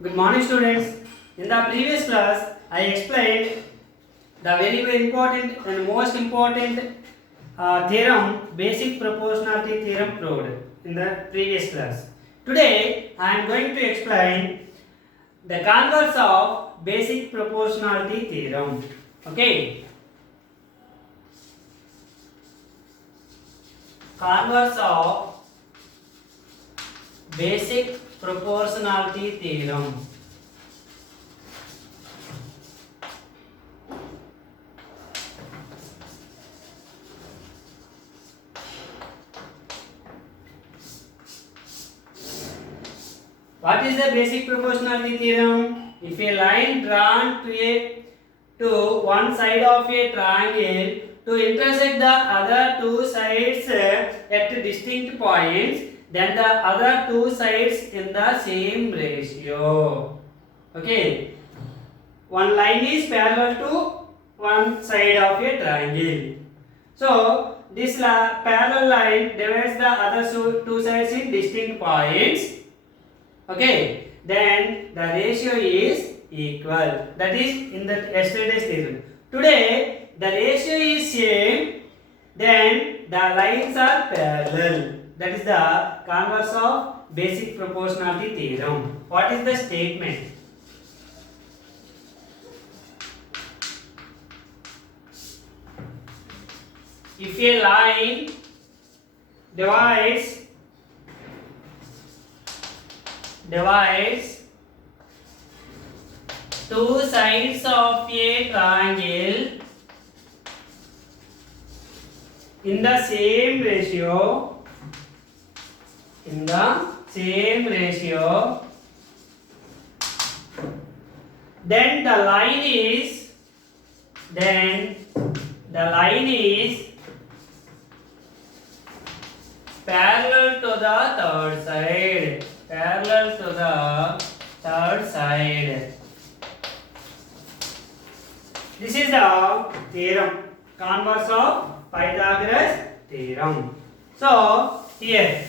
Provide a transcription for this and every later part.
Good morning, students. In the previous class, I explained the very important and most important theorem, basic proportionality theorem proved in the previous class. Today, I am going to explain the converse of basic proportionality theorem. Okay. Converse of basic proportionality theorem. What is the basic proportionality theorem? If a line drawn to one side of a triangle to intersect the other two sides at distinct points, then the other two sides in the same ratio. Okay. One line is parallel to one side of a triangle. So this parallel line divides the other two sides in distinct points. Okay. Then the ratio is equal. That is in the yesterday's theorem. Today the ratio is same. Then the lines are parallel. That is the converse of basic proportionality theorem. What is the statement? If a line divides two sides of a triangle in the same ratio, then the line is parallel to the third side. This is the theorem, converse of Pythagoras theorem. So here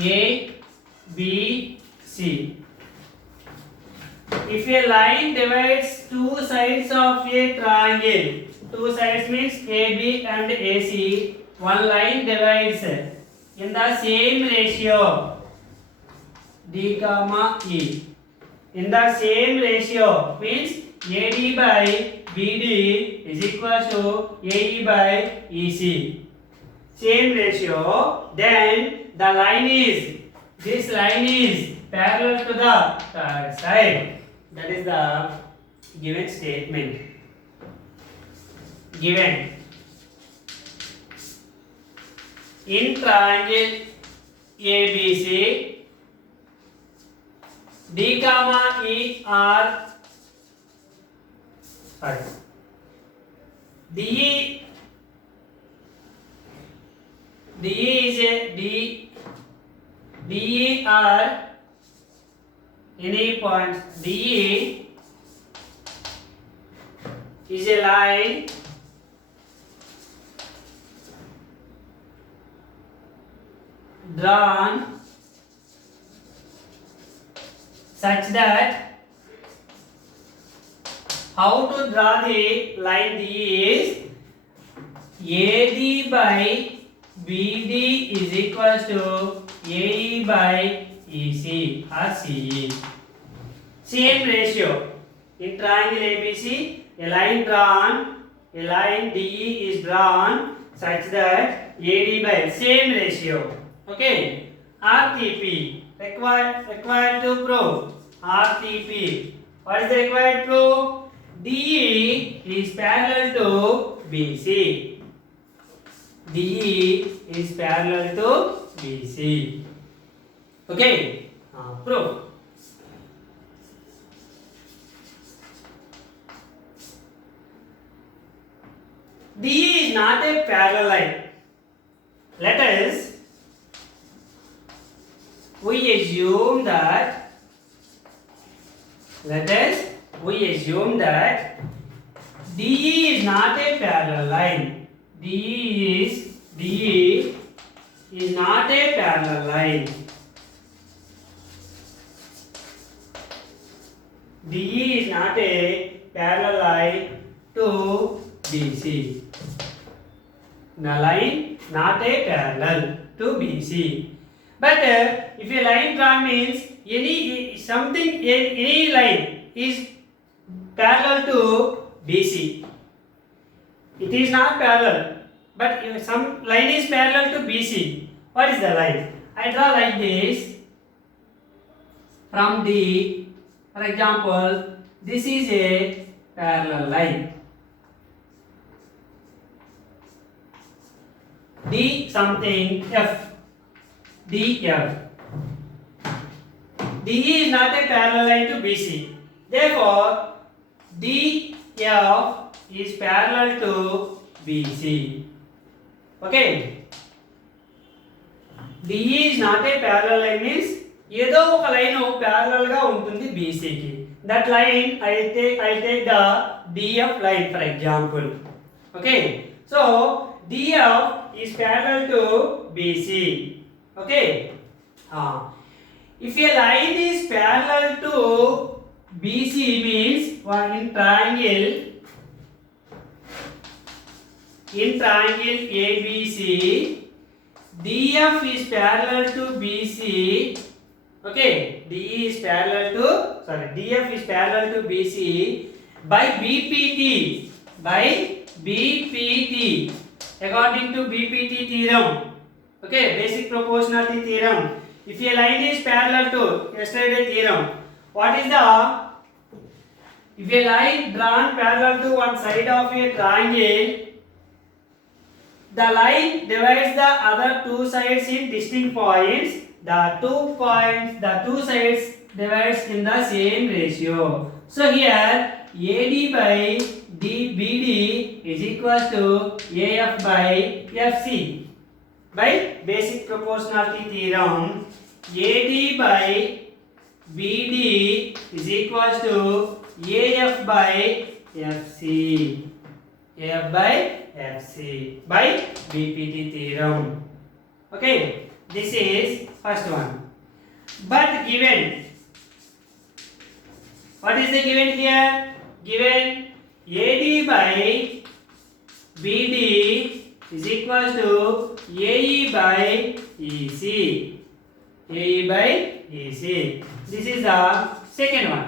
A, B, C. If a line divides two sides of a triangle, two sides means AB and AC, one line divides in the same ratio D comma E. In the same ratio means AD by BD is equal to AE by EC. Same ratio, then the this line is parallel to the third side. That is the given statement. Given in triangle ABC, D comma E are DE is a DE are any points. DE is a line drawn such that how to draw the line DE is AD by BD is equal to AE by EC or CE. Same ratio. In triangle ABC, a line DE is drawn such that AD by same ratio. Okay. RTP required to prove. RTP. What is the required proof? DE is parallel to BC. DE is parallel to BC. Okay. Proof. DE is not a parallel line. We assume that DE is not a parallel line. DE is not a parallel line. DE is not a parallel line to BC. The line not a parallel to BC. But if a line drawn means any line is parallel to BC. It is not parallel, but if some line is parallel to BC. What is the line? I draw like this from D. For example, this is a parallel line. D something F. DF. DE is not a parallel line to BC. Therefore, DF is parallel to BC. Okay. DE is not a parallel line means ఏదో ఒక line parallel గా ఉంటుంది BC కి. That line I'll take the DF line for example. Okay. So DF is parallel to BC. Okay. If a line is parallel to BC means in triangle ABC, DF is parallel to BC. Okay, DF is parallel to BC by BPT. According to BPT theorem. Okay, basic proportionality theorem. If a line is parallel to yesterday theorem, if a line drawn parallel to one side of a triangle, the line divides the other two sides in distinct points. The two sides divides in the same ratio. So here AD by BD is equal to AF by FC. By basic proportionality theorem, AD by BD is equal to AF by FC. AF by FC by BPT theorem. Okay, this is first one. But given, what is the given here? Given AD by BD is equal to AE by EC. AE by EC. This is the second one.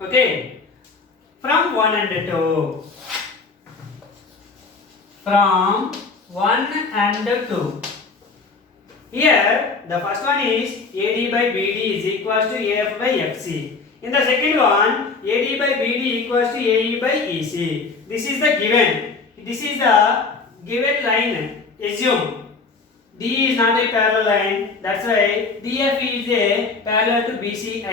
Okay. From 1 and 2. From 1 and 2. Here, the first one is AD by BD is equal to AF by FC. In the second one, AD by BD equals to AE by EC. This is the given. This is the given line. Assume D is not a parallel line. That's why DF is a parallel to BC. I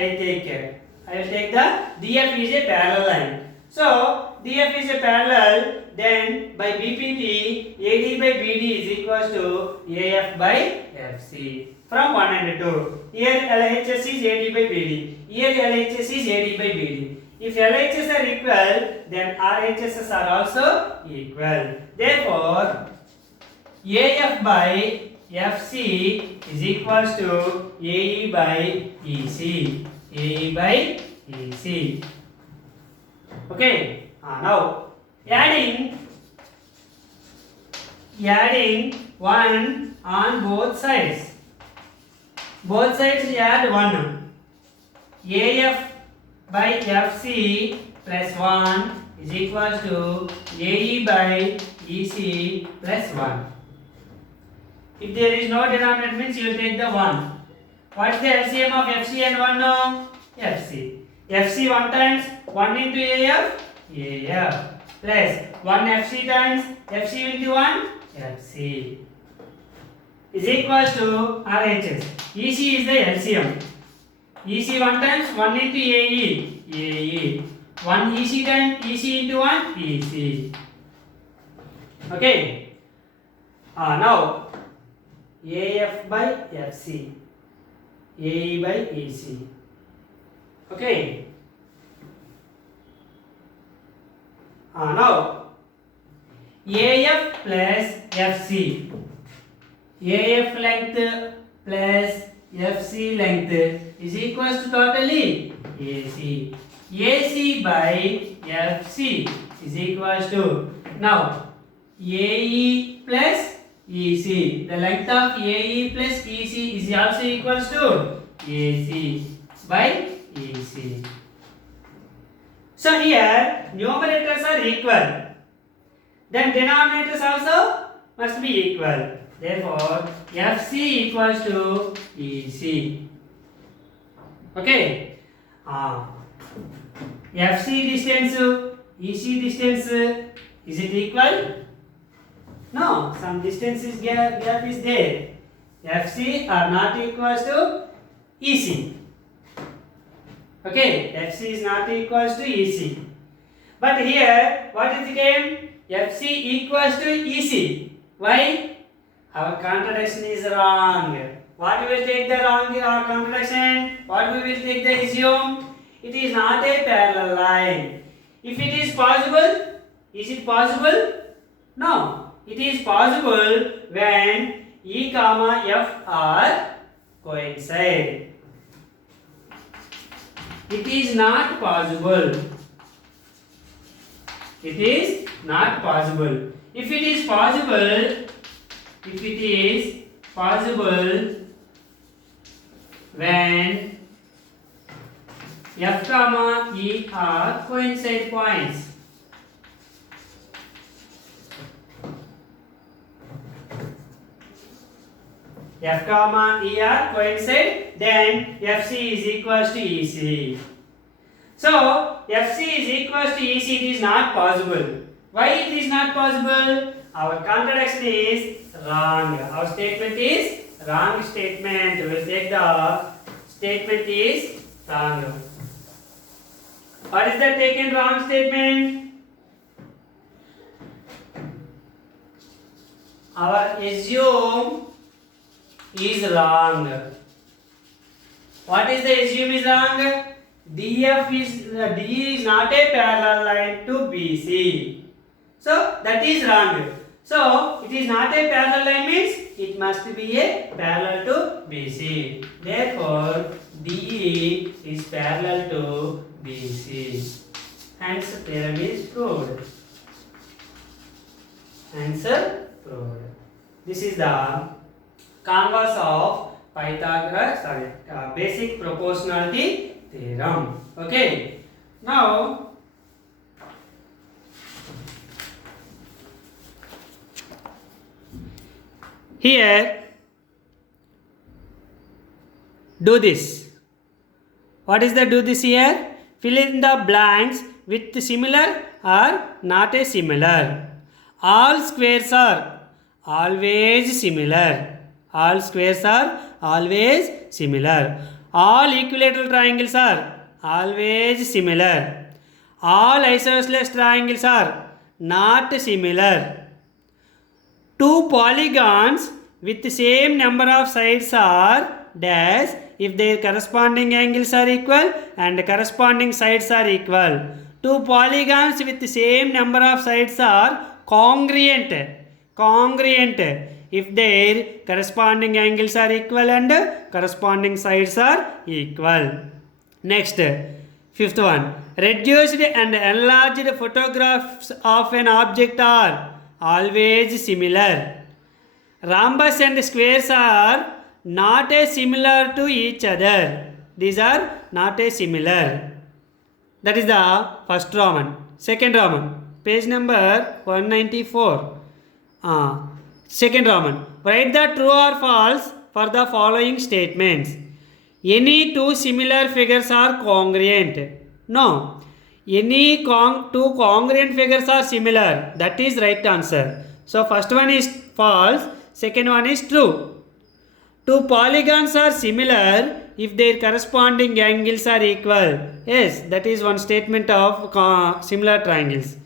will take the DF is a parallel line. So DF is a parallel. Then by BPT, AD by BD is equal to AF by FC. From 1 and 2. Here LHS is AD by BD. Here LHS is AD by BD. If LHS are equal, then RHS are also equal. Therefore, AF by FC is equal to AE by EC. AE by EC. Okay. Now adding 1 on both sides. Both sides add 1. AF by FC plus 1 is equal to AE by EC plus 1. If there is no denominator means you will take the 1. What is the LCM of FC and 1 now? FC. FC 1 times 1 into AF plus 1 FC times FC into 1 FC is equal to RHS. EC is the LCM. EC 1 times 1 into AE 1 EC times EC into 1 EC. Okay. Now AF by FC, AE by EC. Okay. Now AF plus FC. AF length plus FC length is equals to totally AC. AC by FC is equals to, now AE plus EC. The length of AE plus EC is also equals to AC by EC. So here numerators are equal. Then denominators also must be equal. Therefore, FC equals to EC. Okay. FC distance, EC distance, is it equal? No, some distance is gap is there. FC are not equals to EC. Okay, FC is not equals to EC. But here, what is the game? FC equals to EC. Why? Our contradiction is wrong. What we will take the wrong contradiction? What we will take the assume? It is not a parallel line. If it is possible, is it possible? No. It is possible when E comma F are coincide. It is not possible. It is not possible. If it is possible when F comma E are coincide points. F comma E are coincide, then FC is equals to EC. So FC is equals to EC, it is not possible. Why it is not possible? Our contradiction is wrong. Our statement is wrong statement. We will take the statement is wrong. What is the taken wrong statement? Our assume is wrong. What is the assume is wrong? D is not a parallel line to BC. So that is wrong. So it is not a parallel line means it must be a parallel to BC. Therefore DE is parallel to BC. Hence theorem is proved. Answer proved. This is the converse of Pythagoras, basic proportionality theorem. Okay. Now here do this. What is the do this here? Fill in the blanks with similar or not a similar. All squares are always similar. All squares are always similar. All equilateral triangles are always similar. All isosceles triangles are not similar. Two polygons with the same number of sides are dash if their corresponding angles are equal and corresponding sides are equal. Two polygons with the same number of sides are congruent if their corresponding angles are equal and corresponding sides are equal. Next, fifth one. Reduced and enlarged photographs of an object are always similar. Rhombus and squares are not a similar to each other. These are not a similar. That is the first Roman. Second Roman, page number 194. Second Roman. Write the true or false for the following statements. Any two similar figures are congruent. No. Any two congruent figures are similar. That is right answer. So first one is false. Second one is true. Two polygons are similar if their corresponding angles are equal. Yes, that is one statement of similar triangles.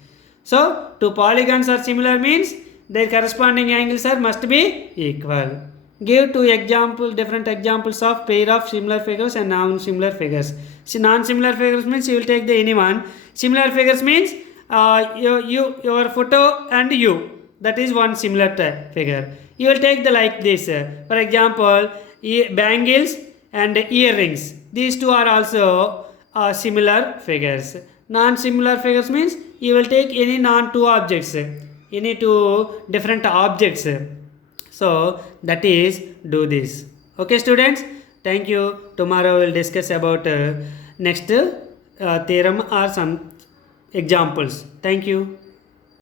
So two polygons are similar means their corresponding angles are must be equal. Give two different examples of pair of similar figures and non-similar figures. See, non-similar figures means you will take the anyone. Similar figures means your photo and you. That is one similar figure. you will take the like this. For example, bangles and earrings. These two are also similar figures. Non-similar figures means you will take any non-two objects, any two different objects. So that is do this. Okay, students. Thank you. Tomorrow we will discuss about next theorem or some examples. Thank you.